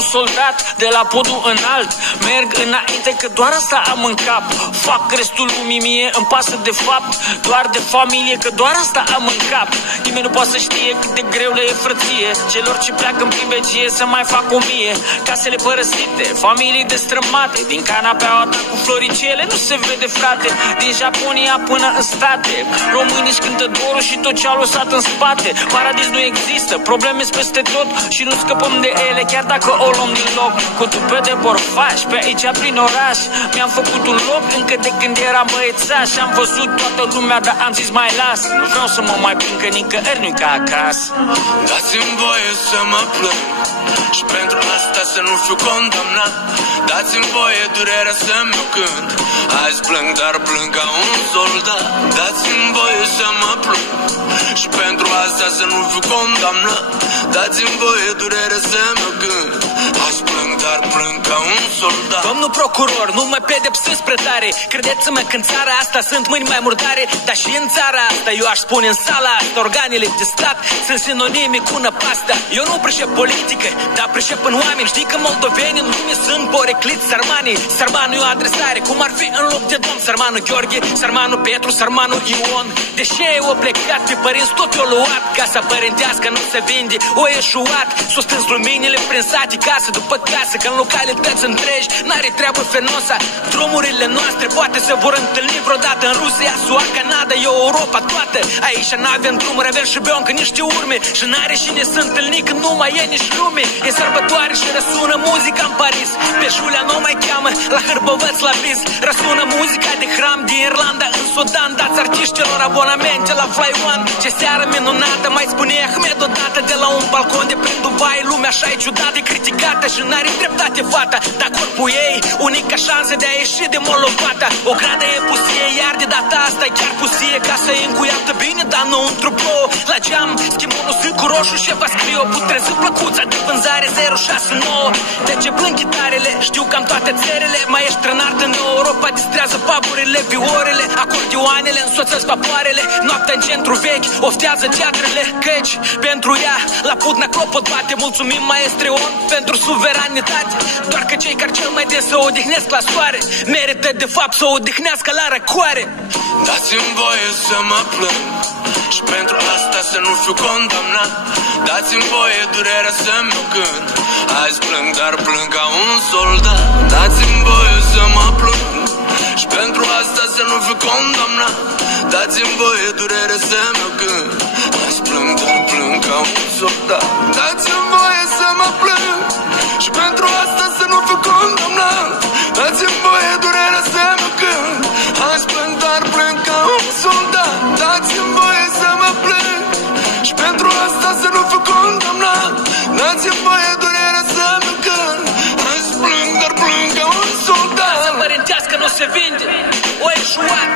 un soldat de la podul înalt. Merg înainte că doar asta am în cap. Fac restul lumii, mie îmi pasă de fapt doar de familie, că doar asta am în cap. Nimeni nu poate să știe cât de greu le e frăție celor ce pleacă în pribegie să mai fac 1000. Casele părăsite, familii destrămate, din canapeaua ta cu floricele nu se vede, frate. Din Japonia până în state, românii își cântă dorul și tot ce au lăsat în spate. Paradis nu există, probleme peste tot și nu scăpăm de ele, chiar dacă o luăm din loc. Cu tupe de borfaș, pe aici prin oraș mi-am făcut un loc încă de când eram băiețaș. Am văzut toată lumea, dar am zis mai las. Nu vreau să mă mai plâng, că nicăieri nu-i ca acasă. Dați-mi voie să mă plâng și pentru asta să nu fiu condamnat. Dați-mi voie durerea să-mi o cânt. Azi plâng, dar plâng ca un soldat. Dați-mi voie să mă plâng și pentru asta să nu fiu condamnat. Dați-mi voie durerea să-mi o cânt. Azi plâng, dar plâng ca un soldat. Domnul procuror, nu mă pedepsesc spre tare. Credeți-mă că în țara asta sunt mâini mai murdare. Dar și în țara asta, eu aș spune în sala asta, organele de stat sunt sinonime cu năpasta. Eu nu pricep politică, dar pricep în oameni. Știi că moldovenii în lume sunt porecliți sărmanii. Sărmanul e o adresare, cum ar fi în loc de domn sărmanul Gheorghe, sărmanul Petru, sărmanul Ion. Deși ei au plecat, pe părinți tot i-au luat. Casa părintească nu se vinde, o eșuat. S-o stâns luminile prin sate, casă după casă, că în localități întregi n-are treabă fenosa. Drumurile noastre poate se vor întâlni vreodată în Rusia, SUA, Canada, Europa toată. Aici n-avem drumuri, avem și beoncă niște urme. Și n-are cine să întâlni când nu mai e nici lume. E sărbătoare și răsună muzica în Paris. Pe Julia nu mai cheamă, la Hârbăvăți, la Vis. Răsună muzica de hram din Irlanda în Sudan. Dați artiștilor abonamente la Fly One. Ce seară minunată, mai spune Ahmed odată. De la un balcon de prin Dubai, lumea așa e ciudată, e criticată și n-are dreptate fata. Dar corpul ei, unica șansă de a ieși de molovata. O gradă e pusie, iar de data asta e chiar pusie. Ca să e încuiată bine, dar nu într-o plouă. La geam, schimbă un cu roșu și va scrie o putreză plăcuța de vânzare 069. De ce plâng chitarele, știu cam toate țările. Mai ești trănart în Europa, distrează paburile, viorele, acordioanele, însoțesc vapoarele. Noaptea în centru vechi, oftează teatrele. Căci, pentru ea, la Putna clopot bate. Mulțumim maestreon pentru suveranitate. Doar că cei care cel mai des să odihnesc la soare merită de fapt să odihnească la răcoare. Dați-mi voie să mă plâng și pentru asta să nu fiu condamnat. Dați-mi voie durerea să-mi o cânt. Azi plâng, dar plâng ca un soldat. Dați-mi voie să mă plâng și pentru asta să nu fiu condamnat. Dați-mi voie durerea să-mi o cânt. Azi plâng, dar plâng ca un soldat. Dați-mi voie să mă plâng și pentru asta să nu fiu condamnat. Dați-mi voie durerea să-mi o cânt. Azi plâng, dar plâng ca un soldat. Dați-mi voie să mă plâng și pentru asta să nu fiu condamnat. Dați-mi voie durerea să-mi o cânt. Azi plâng, dar plâng ca un soldat. Casa părintească nu se vinde, o eșuat.